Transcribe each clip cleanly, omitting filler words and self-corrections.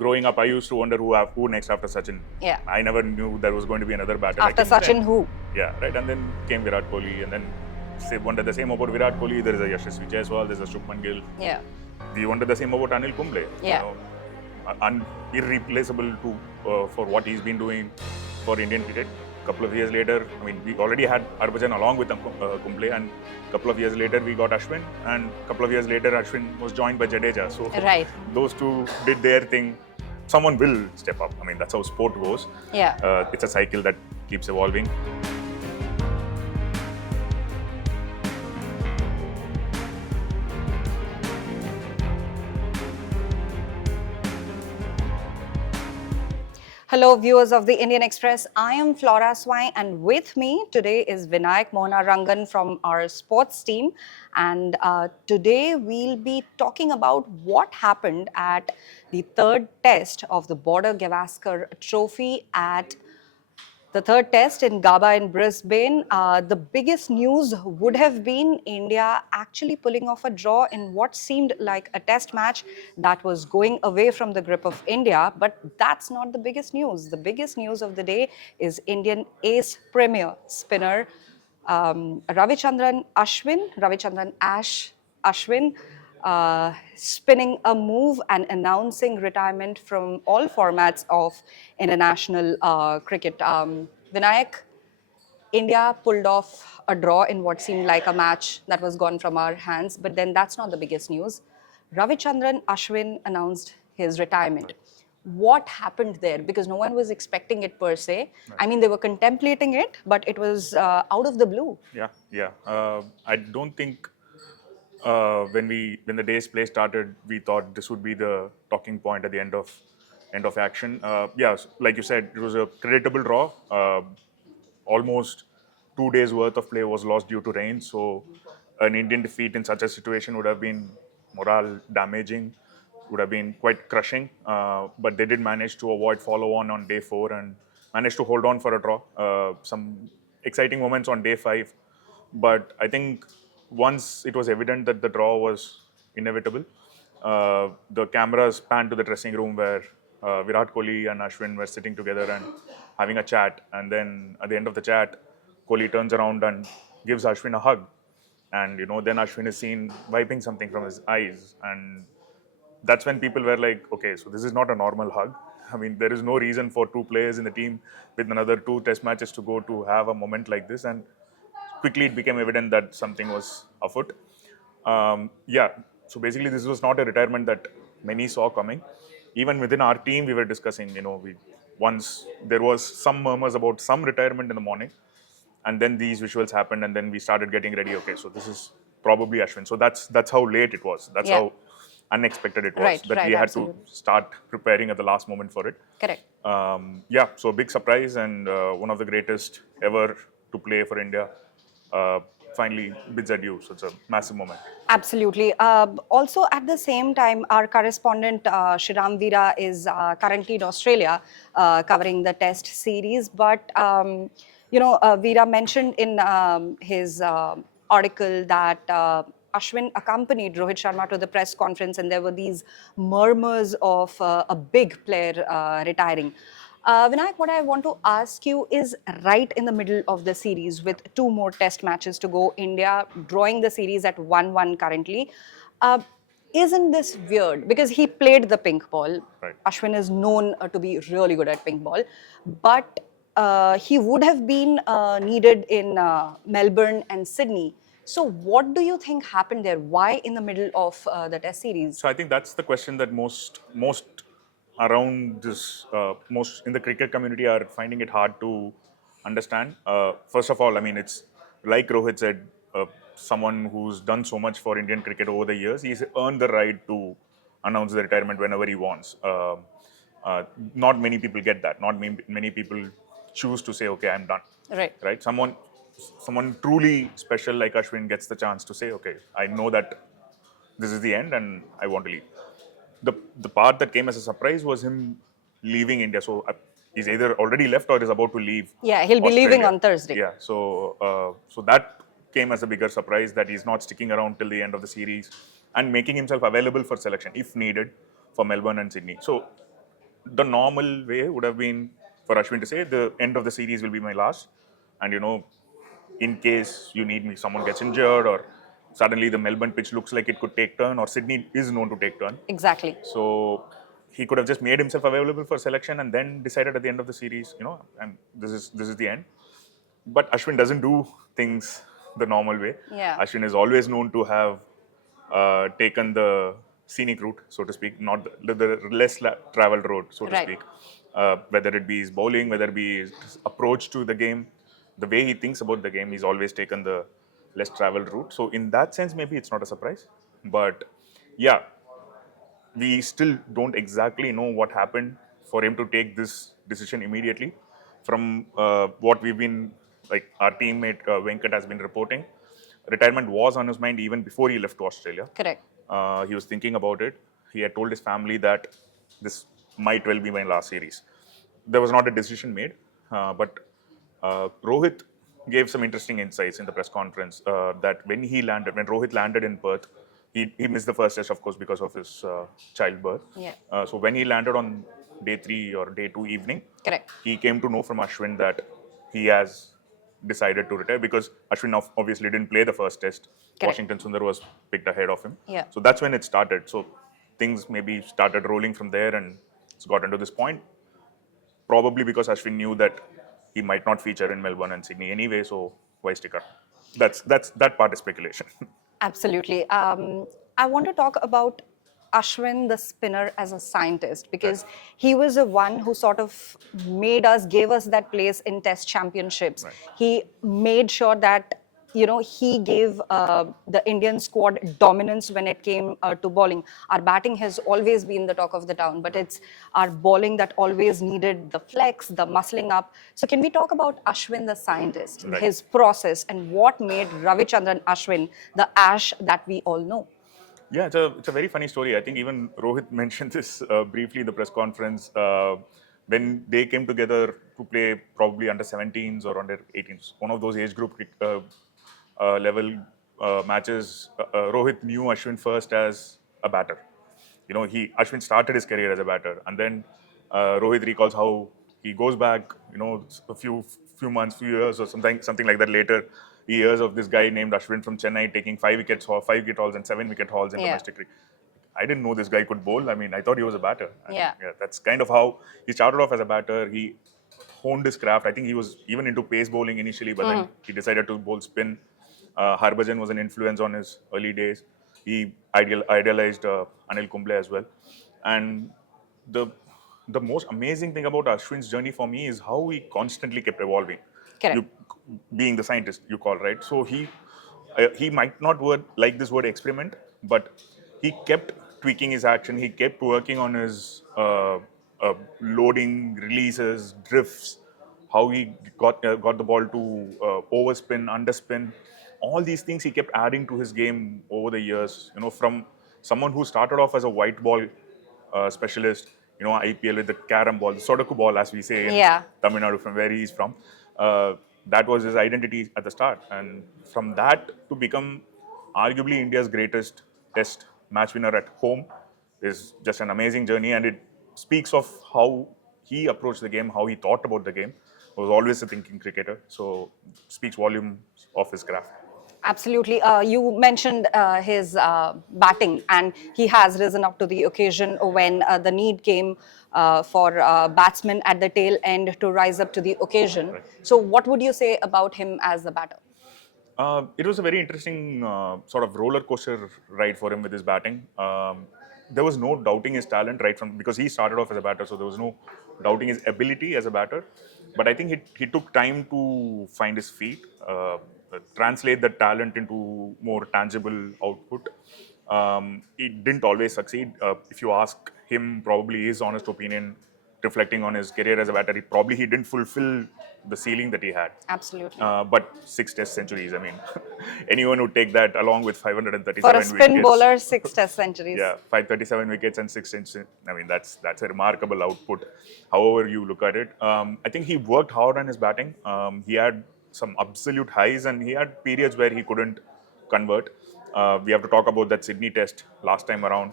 Growing up, I used to wonder who next after Sachin. Yeah. I never knew there was going to be another batter. After Sachin, who? Yeah, right. And then came Virat Kohli, and then wondered the same about Virat Kohli. There is a Yashasvi Jaiswal, there's a Shubman Gill. Yeah. We wondered the same about Anil Kumble. Yeah. Irreplaceable for what he's been doing for Indian cricket. Couple of years later, I mean, we already had Harbhajan along with Kumble, and couple of years later we got Ashwin, and couple of years later Ashwin was joined by Jadeja. So right. Those two did their thing. Someone will step up. I mean, that's how sport goes. Yeah. It's a cycle that keeps evolving. Hello, viewers of the Indian Express. I am Flora Swai, and with me today is Vinayakk Mohanarangan from our sports team. And today we'll be talking about what happened at the third test of the Border Gavaskar Trophy at the third test in Gaba in Brisbane. The biggest news would have been India actually pulling off a draw in what seemed like a test match that was going away from the grip of India. But that's not the biggest news. The biggest news of the day is Indian ace premier spinner Ravichandran Ashwin, spinning a move and announcing retirement from all formats of international cricket. Vinayakk, India pulled off a draw in what seemed like a match that was gone from our hands, but then that's not the biggest news. Ravichandran Ashwin announced his retirement. What happened there? Because no one was expecting it per se. Right. I mean, they were contemplating it, but it was out of the blue. Yeah. I don't think when the day's play started, we thought this would be the talking point at the end of action. Like you said, it was a creditable draw. Almost 2 days worth of play was lost due to rain. So an Indian defeat in such a situation would have been morale damaging, would have been quite crushing. But they did manage to avoid follow-on day 4 and managed to hold on for a draw. Some exciting moments on day 5. But I think once it was evident that the draw was inevitable, the cameras panned to the dressing room where Virat Kohli and Ashwin were sitting together and having a chat. And then at the end of the chat, Kohli turns around and gives Ashwin a hug. And then Ashwin is seen wiping something from his eyes. And that's when people were like, okay, so this is not a normal hug. I mean, there is no reason for two players in the team with another 2 test matches to go to have a moment like this. And quickly it became evident that something was afoot. So basically this was not a retirement that many saw coming. Even within our team, we were discussing, once there was some murmurs about some retirement in the morning, and then these visuals happened, and then we started getting ready. Okay, so this is probably Ashwin. So that's how late it was. That's how unexpected it was we had to start preparing at the last moment for it. Correct. So big surprise, and one of the greatest ever to play for India finally bids adieu. So it's a massive moment. Absolutely. Also, at the same time, our correspondent Shriram Veera is currently in Australia covering the Test series. But Veera mentioned in his article that Ashwin accompanied Rohit Sharma to the press conference, and there were these murmurs of a big player retiring. Vinayakk, what I want to ask you is, right in the middle of the series with 2 more test matches to go, India drawing the series at 1-1 currently. Isn't this weird? Because he played the pink ball. Right. Ashwin is known to be really good at pink ball. But he would have been needed in Melbourne and Sydney. So what do you think happened there? Why in the middle of the test series? So I think that's the question that most around this, most in the cricket community are finding it hard to understand. First of all, I mean, it's like Rohit said, someone who's done so much for Indian cricket over the years. He's earned the right to announce the retirement whenever he wants. Not many people get that. Not many people choose to say, okay, I'm done. Right. Someone truly special like Ashwin gets the chance to say, okay, I know that this is the end and I want to leave. The part that came as a surprise was him leaving India. So he's either already left or is about to leave. Yeah, he'll be leaving on Thursday. Yeah, so that came as a bigger surprise, that he's not sticking around till the end of the series and making himself available for selection if needed for Melbourne and Sydney. So the normal way would have been for Ashwin to say the end of the series will be my last, and in case you need me, someone gets injured or suddenly the Melbourne pitch looks like it could take turn, or Sydney is known to take turn. Exactly. So he could have just made himself available for selection and then decided at the end of the series, and this is the end. But Ashwin doesn't do things the normal way. Yeah. Ashwin is always known to have taken the scenic route, so to speak, not the less traveled road, so to Right. speak. Whether it be his bowling, whether it be his approach to the game, the way he thinks about the game, he's always taken the less traveled route. So in that sense, maybe it's not a surprise. But yeah, we still don't exactly know what happened for him to take this decision immediately. From what we've been, like our teammate Venkat has been reporting, retirement was on his mind even before he left to Australia. Correct. He was thinking about it. He had told his family that this might well be my last series. There was not a decision made, but Rohit gave some interesting insights in the press conference that when Rohit landed in Perth, he missed the first test, of course, because of his childbirth. Yeah. So when he landed on day 3 or day 2 evening, Correct. he came to know from Ashwin that he has decided to retire because Ashwin obviously didn't play the first test. Correct. Washington Sundar was picked ahead of him. Yeah. So that's when it started. So things maybe started rolling from there and it's gotten to this point. Probably because Ashwin knew that he might not feature in Melbourne and Sydney anyway, so why stick around? That part is speculation. Absolutely. I want to talk about Ashwin, the spinner, as a scientist, because he was the one who sort of gave us that place in Test championships. Right. He made sure that he gave the Indian squad dominance when it came to bowling. Our batting has always been the talk of the town, but it's our bowling that always needed the flex, the muscling up. So can we talk about Ashwin, the scientist, Right. his process, and what made Ravichandran Ashwin the Ash that we all know? Yeah, it's a very funny story. I think even Rohit mentioned this briefly in the press conference. When they came together to play probably under 17s or under 18s, one of those age group level matches, Rohit knew Ashwin first as a batter. Ashwin started his career as a batter, and then Rohit recalls how he goes back, a few months, few years, or something like that later. He hears of this guy named Ashwin from Chennai taking 5 wicket hauls and 7 wicket hauls in Yeah. domestic cricket. I didn't know this guy could bowl. I mean, I thought he was a batter. Yeah. That's kind of how he started off as a batter. He honed his craft. I think he was even into pace bowling initially, but then he decided to bowl spin. Harbhajan was an influence on his early days. He idealized Anil Kumble as well. And the most amazing thing about Ashwin's journey for me is how he constantly kept evolving. Correct. Being the scientist you call, right? So he might not like this word experiment, but he kept tweaking his action. He kept working on his loading, releases, drifts, how he got the ball to overspin, underspin. All these things he kept adding to his game over the years. From someone who started off as a white ball specialist, IPL with the carom ball, the Sodaku ball, as we say in Yeah. Tamil Nadu, from where he's from. That was his identity at the start. And from that to become arguably India's greatest test match winner at home is just an amazing journey. And it speaks of how he approached the game, how he thought about the game. He was always a thinking cricketer. So speaks volumes of his craft. Absolutely. You mentioned his batting, and he has risen up to the occasion when the need came for batsmen at the tail end to rise up to the occasion. Right. So, what would you say about him as a batter? It was a very interesting sort of roller coaster ride for him with his batting. There was no doubting his talent right from because he started off as a batter, so there was no doubting his ability as a batter. But I think he took time to find his feet, translate that talent into more tangible output. He didn't always succeed. If you ask him, probably his honest opinion, reflecting on his career as a batter, he didn't fulfill the ceiling that he had. Absolutely. But 6 test centuries, I mean, anyone would take that along with 537 For a spin wickets. bowler, 6 test centuries. Yeah, 537 wickets and 6 inches. I mean, that's a remarkable output, however you look at it. I think he worked hard on his batting. He had some absolute highs and he had periods where he couldn't convert. We have to talk about that Sydney test last time around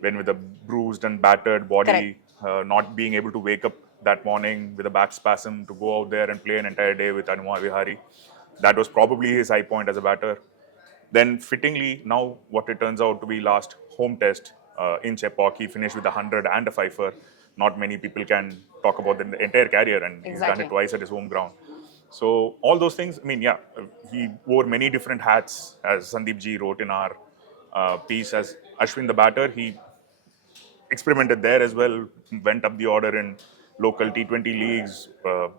when with a bruised and battered body, Correct. not being able to wake up that morning with a back spasm to go out there and play an entire day with Anuma Vihari. That was probably his high point as a batter. Then fittingly, now what it turns out to be last home test in Chepauk, he finished with 100 and a fifer. Not many people can talk about the entire career, and he's done it twice at his home ground. So all those things, I mean, yeah, he wore many different hats, as Sandeep ji wrote in our piece. As Ashwin the batter, he experimented there as well, went up the order in local T20 leagues,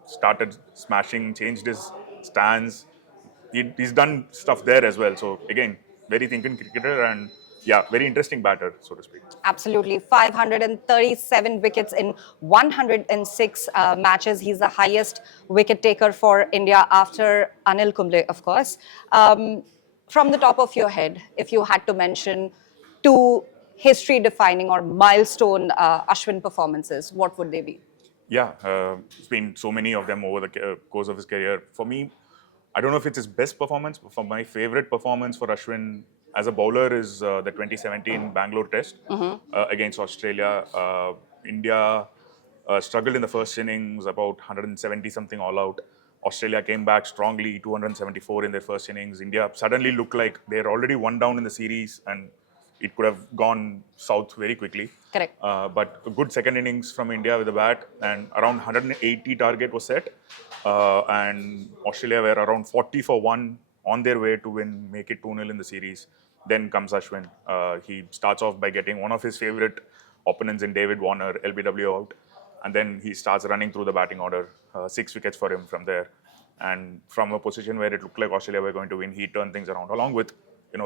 started smashing, changed his stance. He's done stuff there as well. So again, very thinking cricketer and yeah, very interesting batter, so to speak. Absolutely. 537 wickets in 106 matches. He's the highest wicket taker for India after Anil Kumble, of course. From the top of your head, if you had to mention two history-defining or milestone Ashwin performances, what would they be? Yeah, it's been so many of them over the course of his career. For me, I don't know if it's his best performance, but for my favorite performance for Ashwin as a bowler is the 2017 Bangalore Test against Australia. India struggled in the first innings, about 170 something all out. Australia came back strongly, 274 in their first innings. India suddenly looked like they're already one down in the series and it could have gone south very quickly. Correct. But a good second innings from India with the bat, and around 180 target was set. And Australia were around 40 for 1 on their way to win, make it 2-0 in the series. Then comes Ashwin. He starts off by getting one of his favorite opponents in David Warner, LBW out. And then he starts running through the batting order. 6 wickets for him from there. And from a position where it looked like Australia were going to win, he turned things around, along with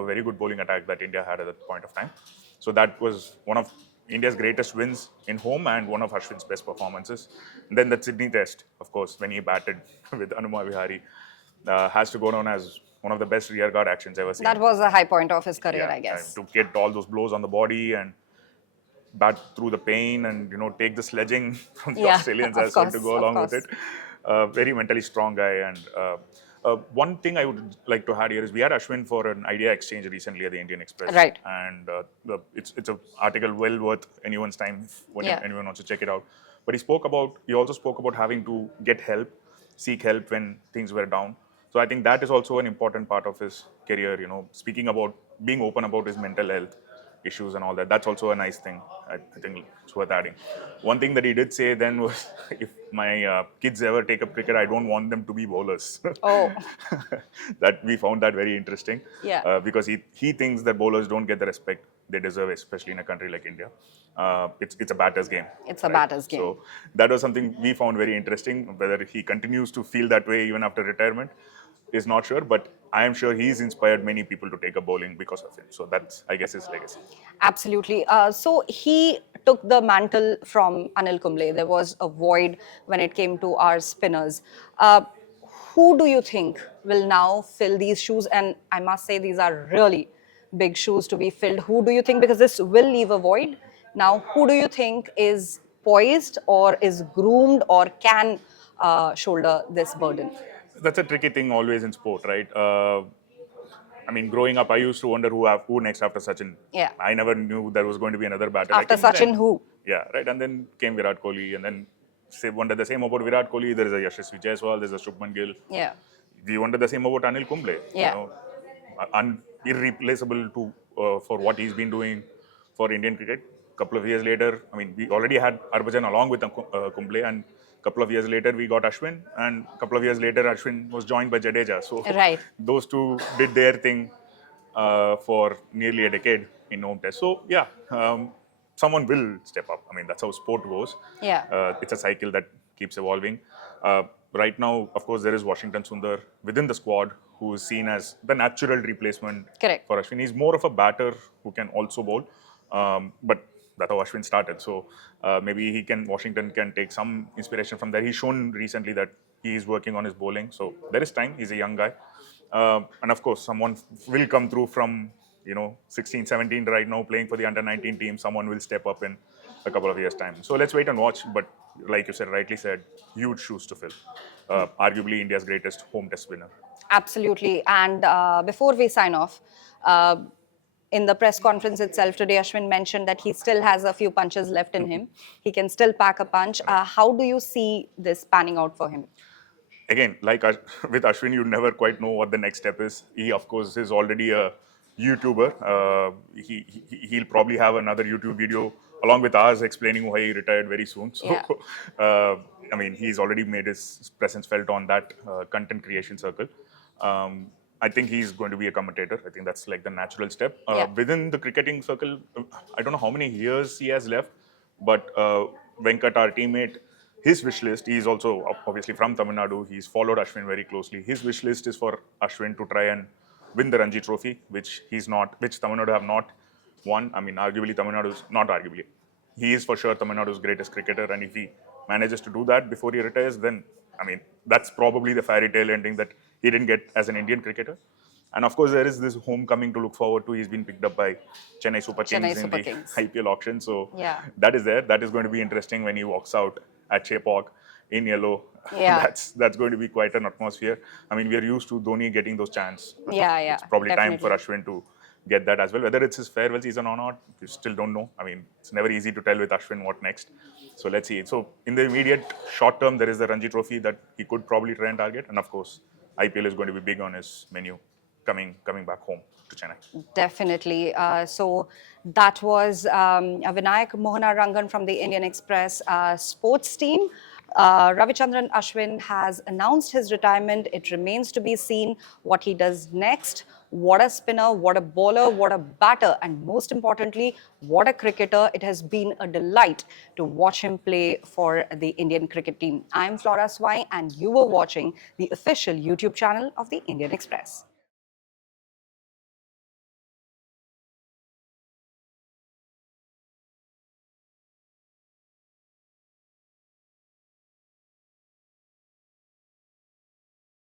very good bowling attack that India had at that point of time. So that was one of India's greatest wins in home and one of Ashwin's best performances. And then the Sydney Test, of course, when he batted with Anuma Vihari, has to go down as one of the best rearguard actions ever seen. That was a high point of his career, Yeah, I guess. to get all those blows on the body and bat through the pain and take the sledging from the Australians as well to go along with it. Very mentally strong guy. And one thing I would like to add here is we had Ashwin for an idea exchange recently at the Indian Express. Right. And it's an article well worth anyone's time when anyone wants to check it out. But he also spoke about having to get help, seek help when things were down. So I think that is also an important part of his career, speaking about being open about his mental health issues and all that. That's also a nice thing. I think it's worth adding. One thing that he did say then was, if my kids ever take up cricket, I don't want them to be bowlers. Oh. That we found that very interesting. Yeah. Because he thinks that bowlers don't get the respect they deserve, especially in a country like India. It's a batter's game. It's a batter's game. So that was something we found very interesting. Whether he continues to feel that way even after retirement is not sure, but I am sure he's inspired many people to take up bowling because of him. So that's, I guess, his legacy. Absolutely. So he took the mantle from Anil Kumble. There was a void when it came to our spinners. Who do you think will now fill these shoes? And I must say, these are really big shoes to be filled. Who do you think, because this will leave a void, now who do you think is poised or is groomed or can shoulder this burden? That's a tricky thing always in sport, right? I mean, growing up, I used to wonder who next after Sachin. Yeah. I never knew there was going to be another batter. After Sachin, who? Yeah, right. And then came Virat Kohli, and then wonder the same about Virat Kohli. There is a Yashasvi Jaiswal, there's a Shubman Gill. Yeah. We wonder the same about Anil Kumble. Yeah. Irreplaceable for what he's been doing for Indian cricket. Couple of years later, I mean, we already had Harbhajan along with Kumble, and couple of years later we got Ashwin, and couple of years later Ashwin was joined by Jadeja. So right. Those two did their thing for nearly a decade in home test. So yeah, someone will step up. I mean, that's how sport goes. Yeah. It's a cycle that keeps evolving. Right now, of course, there is Washington Sundar within the squad who is seen as the natural replacement Correct. for Ashwin. He's more of a batter who can also bowl, but that's how Ashwin started. So maybe Washington can take some inspiration from there. He's shown recently that he is working on his bowling. So there is time. He's a young guy. And of course, someone will come through from, 16, 17 right now playing for the under-19 team. Someone will step up in a couple of years' time. So let's wait and watch. But like you said, rightly said, huge shoes to fill. Arguably India's greatest home test winner. Absolutely. And before we sign off, in the press conference itself today, Ashwin mentioned that he still has a few punches left in him. He can still pack a punch. How do you see this panning out for him? Again, like with Ashwin, you never quite know what the next step is. He, of course, is already a YouTuber. He'll probably have another YouTube video along with ours explaining why he retired very soon. So, Yeah. I mean, he's already made his presence felt on that content creation circle. I think he's going to be a commentator. I think that's like the natural step. Yeah. Within the cricketing circle, I don't know how many years he has left, but Venkat, our teammate, his wish list, he's also obviously from Tamil Nadu. He's followed Ashwin very closely. His wish list is for Ashwin to try and win the Ranji Trophy, which Tamil Nadu have not won. I mean, arguably Tamil Nadu's, not arguably, he is for sure Tamil Nadu's greatest cricketer. And if he manages to do that before he retires, then, I mean, that's probably the fairy tale ending that he didn't get as an Indian cricketer. And of course, there is this homecoming to look forward to. He's been picked up by Chennai Super Kings Chennai in Super the Kings. IPL auction. So Yeah. that is there. That is going to be interesting when he walks out at Chepauk in yellow. Yeah. That's going to be quite an atmosphere. I mean, we are used to Dhoni getting those chants. Yeah. It's probably time for Definitely. Ashwin to get that as well. Whether it's his farewell season or not, we still don't know. I mean, it's never easy to tell with Ashwin what next. So let's see. So in the immediate short term, there is the Ranji Trophy that he could probably try and target. And of course, IPL is going to be big on his menu coming back home to Chennai. Definitely. So that was Vinayakk Mohanarangan from the Indian Express sports team. Ravichandran Ashwin has announced his retirement. It remains to be seen what he does next. What a spinner, what a bowler, what a batter, and most importantly, what a cricketer. It has been a delight to watch him play for the Indian cricket team. I'm Flora Swai, and you were watching the official YouTube channel of the Indian Express.